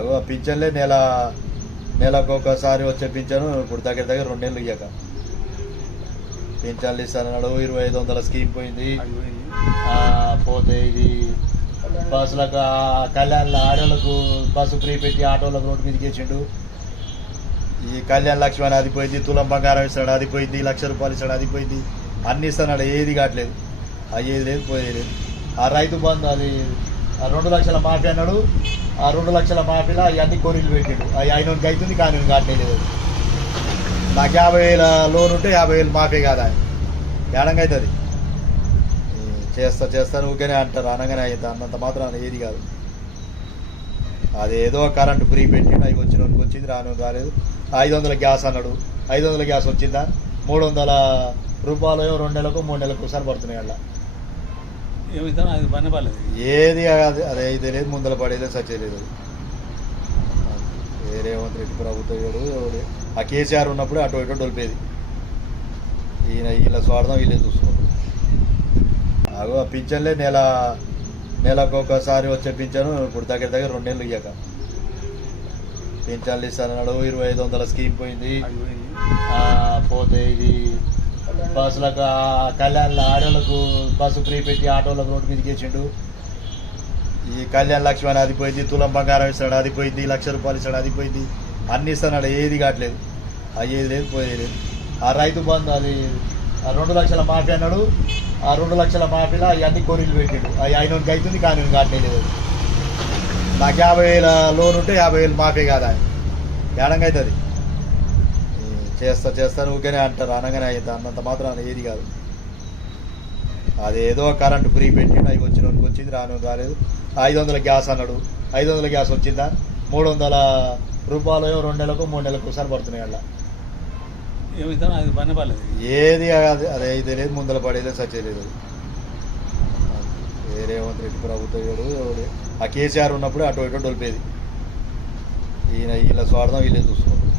అగో పింఛన్లే నెలకు ఒకసారి వచ్చే పింఛను ఇప్పుడు దగ్గర 2 నెలలు ఇయ్యక పింఛన్లు ఇస్తానన్నాడు. 2500 స్కీమ్ పోయింది. పోతే ఇది బస్సులకు కళ్యాణ్ ఆడోళ్ళకు బస్సు ఫ్రీ పెట్టి ఆటోలకు రోడ్డు మీదకి వేసిండు. ఈ కళ్యాణ్ లక్ష్మి అని అది పోయింది, తులం బంగారం ఇస్తాడు అది పోయింది, ₹1,00,000 ఇస్తాడు అది పోయింది, అన్ని ఇస్తున్నాడు. ఏది కావట్లేదు, అయ్యేది లేదు పోయేది లేదు. ఆ రైతు బంధు అది 2 లక్షల మాఫీ అన్నాడు. ఆ 2 లక్షల మాఫీలో అవన్నీ కొరీలు పెట్టాడు. అవి అయినోనికి అవుతుంది కానీ కావట్లేదు. నాకు 50,000 లోన్ ఉంటే 50,000 మాఫీ కాదా, ఏడంగా అవుతుంది. చేస్తాను ఊరికేనే అంటారు, అనగానే అవుతుంది. అన్నంత మాత్రం ఏది కాదు. అదేదో కరెంటు ఫ్రీ పెట్టిండు, అవి వచ్చినోనికి వచ్చింది, రానోనికి రాలేదు. 500 గ్యాస్ అన్నాడు, 500 గ్యాస్ వచ్చిందా? ₹300 2 నెలలకు 3 నెలలకు ఒకసారి పడుతున్నాయి. అలా ఏది అదే ఇది లేదు, ముందర పడేది సచ్చేది. రేవంత్ రెడ్డి ప్రభుత్వం ఆ కేసీఆర్ ఉన్నప్పుడు అటు ఇటు డొలిపేది. వీళ్ళ స్వార్థం వీళ్ళే చూసుకుంటారు. అగో పింఛన్లే నెలకు ఒకసారి వచ్చే పింఛను ఇప్పుడు దగ్గర 2 నెలలు ఇయ్యక పింఛన్లు ఇస్తానన్నాడు. 2500 స్కీమ్ పోయింది. పోతే ఇది బస్సులకు కళ్యాణ్ ఆడోళ్ళకు బస్సు ఫ్రీ పెట్టి ఆటోలకు రోడ్డు మీదకి వేసిండు. ఈ కళ్యాణ్ లక్ష్మి అని అది పోయింది, తులం బంగారం ఇస్తాడు అది పోయింది, ₹1,00,000 ఇస్తాడు అది పోయింది, అన్ని ఇస్తున్నాడు. ఏది కావట్లేదు, అయ్యేది లేదు పోయేది లేదు. ఆ రైతు బంధు అది 2 లక్షల మాఫీ అన్నాడు. ఆ 2 లక్షల మాఫీలో అవన్నీ కొరీలు పెట్టాడు. అవి అయినోనికి అవుతుంది కానీ కావట్లేదు. నాకు 50,000 లోన్ ఉంటే 50,000 మాఫీ కాదా, ఏడంగా అవుతుంది. చేస్తాను ఊరికేనే అంటారు, అనగానే అవుతుంది. అన్నంత మాత్రం ఏది కాదు. అదేదో కరెంటు ఫ్రీ పెట్టిండు, అవి వచ్చినోనికి వచ్చింది, రానోనికి రాలేదు. 500 గ్యాస్ అన్నాడు, 500 గ్యాస్ వచ్చిందా? ₹300 2 నెలలకు 3 నెలలకు ఒకసారి పడుతున్నాయి. అలా ఏది అదే ఇది లేదు, ముందర పడేది సచ్చేది. రేవంత్ రెడ్డి ప్రభుత్వం ఆ కేసీఆర్ ఉన్నప్పుడు అటు ఇటు డొలిపేది. వీళ్ళ స్వార్థం వీళ్ళే చూసుకుంటారు.